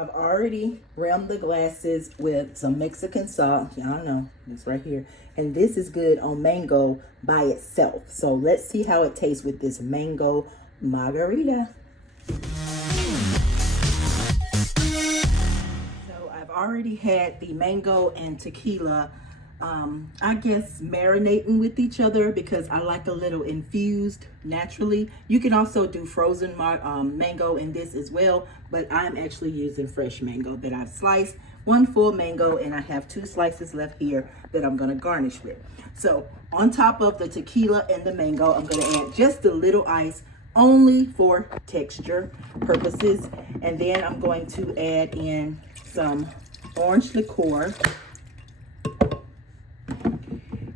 I've already rimmed the glasses with some Mexican salt. Y'all know it's right here. And this is good on mango by itself. So let's see how it tastes with this mango margarita. So I've already had the mango and tequila, I guess marinating with each other because I like a little infused naturally. You can also do frozen mango in this as well, but I'm actually using fresh mango that I've sliced. One full mango, and I have 2 slices left here that I'm gonna garnish with. So on top of the tequila and the mango, I'm gonna add just a little ice, only for texture purposes. And then I'm going to add in some orange liqueur.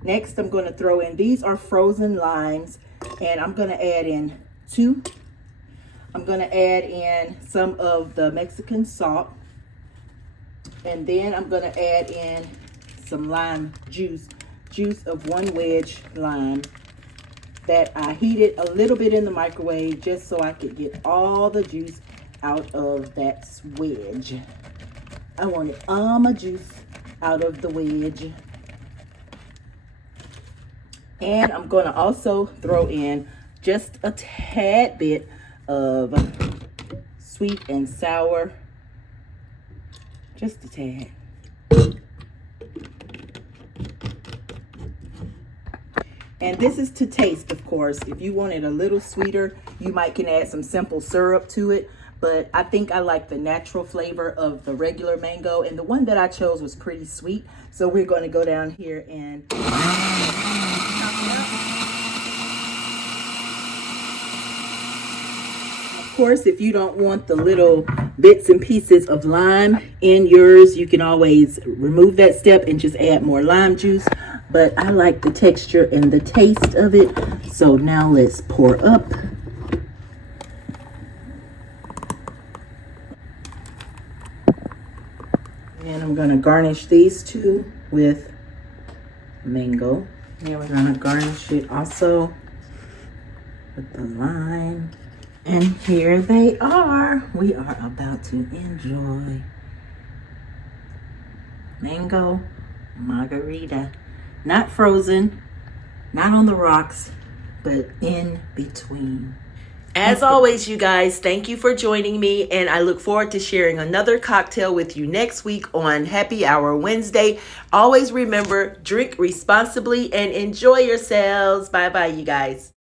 Next, I'm going to throw in, these are frozen limes, and I'm going to add in 2. I'm going to add in some of the Mexican salt, and then I'm going to add in some lime juice of 1 wedge lime that I heated a little bit in the microwave just so I could get all the juice out of that wedge. I wanted all my juice out of the wedge. And I'm going to also throw in just a tad bit of sweet and sour. Just a tad. And this is to taste, of course. If you want it a little sweeter, you might can add some simple syrup to it. But I think I like the natural flavor of the regular mango. And the one that I chose was pretty sweet. So we're going to go down here and top it up. Of course, if you don't want the little bits and pieces of lime in yours, you can always remove that step and just add more lime juice. But I like the texture and the taste of it. So now let's pour up. And I'm going to garnish these 2 with mango. And we're going to garnish it also with the lime. And here they are. We are about to enjoy mango margarita. Not frozen, not on the rocks, but in between. As always, you guys, thank you for joining me, and I look forward to sharing another cocktail with you next week on Happy Hour Wednesday. Always remember, drink responsibly and enjoy yourselves. Bye-bye, you guys.